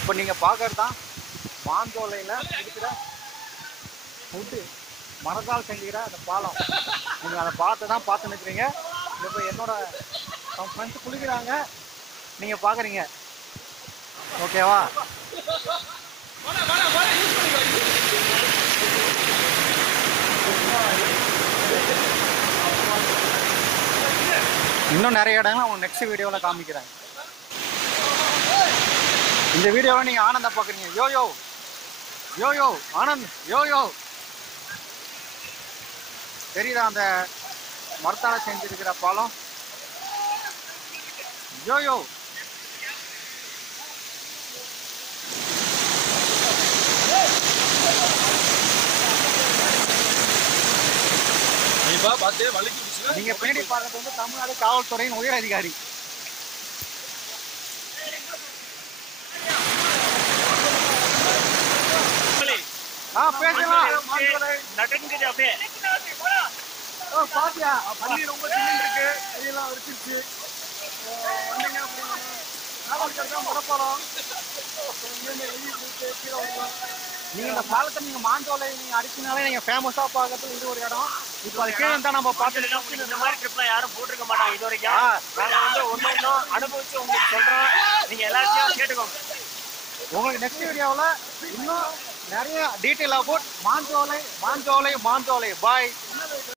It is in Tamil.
இப்போ நீங்கள் பார்க்கறது தான் மாஞ்சோலையில் இருக்கிற ஃபுட்டு மரத்தால் செஞ்சுக்கிற அந்த பாலம். நீங்கள் அதை பார்த்து நிற்கிறீங்க. இப்போ என்னோட ஃப்ரெண்ட்ஸ் குளிக்கிறாங்க, நீங்கள் பார்க்குறீங்க. ஓகேவா? இன்னும் நிறைய இடங்கள் அவங்க நெக்ஸ்ட் வீடியோவில் காமிக்கிறேன். இந்த வீடியோவில் நீங்கள் ஆனந்தை பார்க்குறீங்க. யோயோ யோயோ ஆனந்த் யோயோ தெரியுதா? அந்த மரத்தால செஞ்சிருக்கிற பாலம் யோயோ. நீங்க பின்னாடி பார்க்கறது வந்து தமிழ்நாடு காவல்துறையின் உயர் அதிகாரி. பேசலாம். நடக்குது அப்படியே. பாத்தியா தண்ணி ரொம்ப சில்லுன்னு இருக்கு, கையெல்லாம் அரிச்சிருச்சு. வந்தீங்க அப்படின்னா காவல்துறை முடப்போம். நீங்க இந்த பாலத்தை நீங்க மாஞ்சோலை நீங்க அடிச்சினாலே நீங்க ஃபேமஸா பார்க்கறது இது ஒரு இடம். இப்போ அது கீழே தான் நம்ம பார்த்துருக்கோம். இந்த மாதிரி ட்ரிப்லாம் யாரும் போட்டிருக்க மாட்டாங்க இது வரைக்கும். நாங்க வந்து ஒன்னொன்னும் அனுபவிச்சு உங்களுக்கு சொல்றோம். நீங்க எல்லாத்தையும் கேட்டுக்கோங்க. உங்களுக்கு நெக்ஸ்ட் வீடியோவில் இன்னும் நிறைய டீட்டெயில் அபவுட் மாஞ்சோலை. பாய்.